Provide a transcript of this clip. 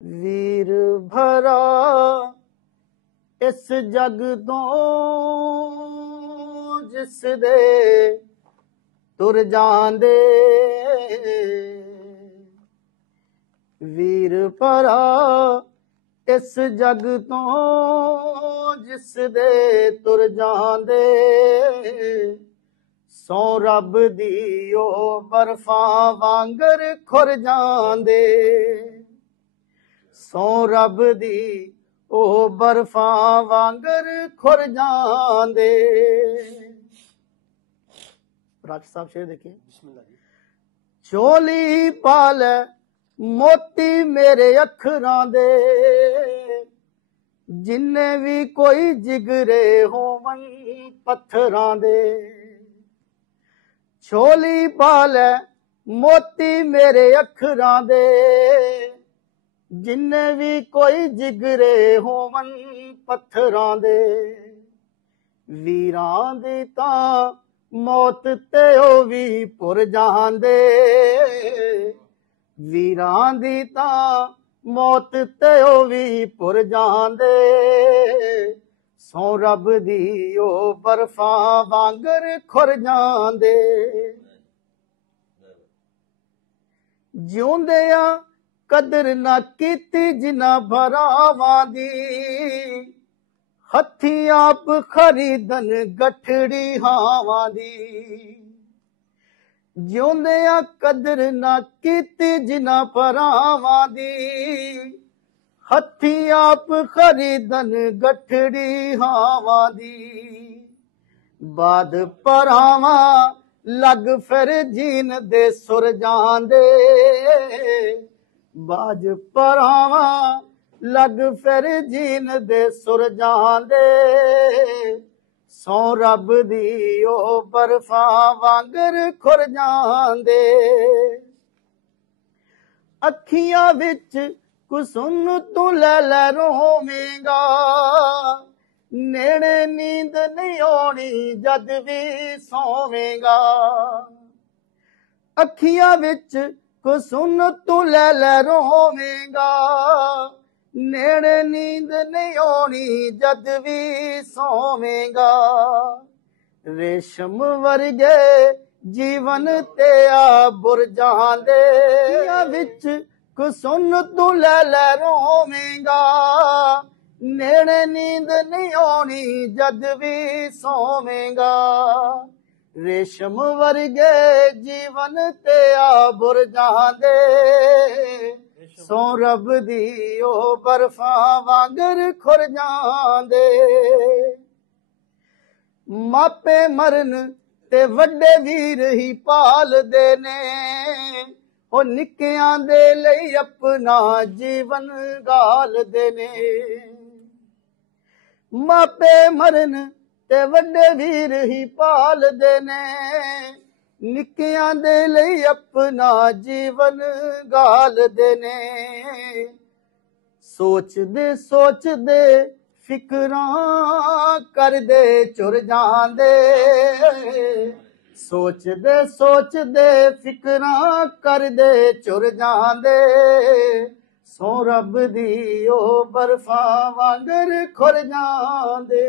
ਵੀਰ ਭਰਾ ਇਸ ਜਗ ਤੋਂ ਜਿਸ ਦੇ ਤੁਰ ਜਾਂਦੇ, ਵੀਰ ਭਰਾ ਇਸ ਜਗ ਤੋਂ ਜਿਸ ਦੇ ਤੁਰ ਜਾਂਦੇ, ਸੌ ਰੱਬ ਦੀ ਉਹ ਬਰਫਾਂ ਵਾਂਗਰ ਖੁਰ ਜਾਂਦੇ, ਸੌ ਰੱਬ ਦੀ ਉਹ ਬਰਫਾਂ ਵਾਂਗਰ ਖੁਰ ਜਾਂਦੇ। ਰਾਜ ਸਾਹਿਬ ਸ਼ੇਰ ਦੇਖिए। ਚੋਲੀ ਪਾਲ ਮੋਤੀ ਮੇਰੇ ਅੱਖਰਾਂ ਦੇ, ਜਿੰਨੇ ਵੀ ਕੋਈ ਜਿਗਰੇ ਹੋਵਨ ਪੱਥਰਾਂ ਦੇ। ਚੋਲੀ ਪਾਲ ਮੋਤੀ ਮੇਰੇ ਅੱਖਰਾਂ ਦੇ, ਜਿੰਨੇ ਵੀ ਕੋਈ ਜਿਗਰੇ ਹੋਵਨ ਪੱਥਰਾਂ ਦੇ। ਵੀਰਾਂ ਦੀ ਤਾਂ ਮੌਤ ਤੇ ਉਹ ਵੀ ਭੁਰ ਜਾਂਦੇ, ਵੀਰਾਂ ਦੀ ਤਾਂ ਮੌਤ ਤੇ ਉਹ ਵੀ ਭੁਰ ਜਾਂਦੇ, ਸੌ ਰੱਬ ਦੀ ਉਹ ਬਰਫਾਂ ਵਾਂਗਰ ਖੁਰ ਜਾਂਦੇ। ਜਿਉਂਦਿਆਂ ਕਦਰ ਨਾ ਕੀਤੀ ਜਿਨ੍ਹਾਂ ਭਰਾਵਾਂ ਦੀ, ਹੱਥੀਂ ਆਪ ਖਰੀਦਨ ਗਠੜੀ ਹਾਵਾਂ ਦੀ। ਜਿਉਂਦਿਆਂ ਕਦਰ ਨਾ ਕੀਤੀ ਜਿਨ੍ਹਾਂ ਭਰਾਵਾਂ ਦੀ, ਹੱਥੀਂ ਆਪ ਖਰੀਦਨ ਗਠੜੀ ਹਾਵਾਂ ਦੀ। ਬਾਦ ਭਰਾਵਾਂ ਲੱਗ ਫਿਰ ਜੀਨ ਦੇ ਸੁਰ ਜਾਂਦੇ, ਬਾਜ ਭਰਾਵਾਂ ਲੱਗ ਫਿਰ ਜੀਨ ਦੇ ਸੁਰ ਜਾਂਦੇ, ਸੌ ਰੱਬ ਦੀ ਉਹ ਬਰਫਾਂ ਵਾਂਗਰ ਖੁਰ ਜਾਂਦੇ। ਅੱਖੀਆਂ ਵਿੱਚ ਕੁਸੁਮ ਤੂੰ ਲੈ ਲੈ ਰੋਵੇਂਗਾ, ਨੇੜੇ ਨੀਂਦ ਨਹੀਂ ਆਉਣੀ ਜਦ ਵੀ ਸੋਵੇਂਗਾ। ਅੱਖੀਆਂ ਵਿੱਚ ਕੁਸੁਮ ਤੂੰ ਲੈ ਲੈ ਰੋਵੇਂਗਾ, ਨੇੜੇ ਨੀਂਦ ਨਹੀਂ ਆਉਣੀ ਜਦ ਵੀ ਸੋਵੇਂਗਾ। ਰੇਸ਼ਮ ਵਰਗੇ ਜੀਵਨ ਤੇ ਆ ਬੁਰ ਜਾਂਦੇ, ਵਿੱਚ ਕੁਸੁਮ ਤੂੰ ਲੈ ਲੈ ਰੋਵੇਂਗਾ, ਨੇੜੇ ਨੀਂਦ ਨਹੀਂ ਆਉਣੀ ਜਦ ਵੀ ਸੋਵੇਂਗਾ। ਰੇਸ਼ਮ ਵਰਗੇ ਜੀਵਨ ਤੇ ਆ ਬੁਰ ਜਾਂਦੇ, ਸੌ ਰੱਬ ਦੀ ਉਹ ਬਰਫਾਂ ਵਾਂਗਰ ਖੁਰ ਜਾਂਦੇ। ਮਾਪੇ ਮਰਨ ਤੇ ਵੱਡੇ ਵੀਰ ਹੀ ਪਾਲਦੇ ਨੇ, ਉਹ ਨਿੱਕਿਆਂ ਦੇ ਲਈ ਆਪਣਾ ਜੀਵਨ ਗਾਲਦੇ ਨੇ। ਮਾਪੇ ਮਰਨ ਤੇ ਵੱਡੇ ਵੀਰ ਹੀ ਪਾਲਦੇ ਨੇ, ਨਿੱਕਿਆਂ ਦੇ ਲਈ ਆਪਣਾ ਜੀਵਨ ਗਾਲਦੇ ਨੇ। ਸੋਚਦੇ ਸੋਚਦੇ ਫਿਕਰਾਂ ਕਰਦੇ ਚੁਰ ਜਾਂਦੇ, ਸੋਚਦੇ ਸੋਚਦੇ ਫਿਕਰਾਂ ਕਰਦੇ ਚੁਰ ਜਾਂਦੇ, ਸੌ ਰੱਬ ਦੀ ਉਹ ਬਰਫਾਂ ਵਾਂਗਰ ਖੁਰ ਜਾਂਦੇ।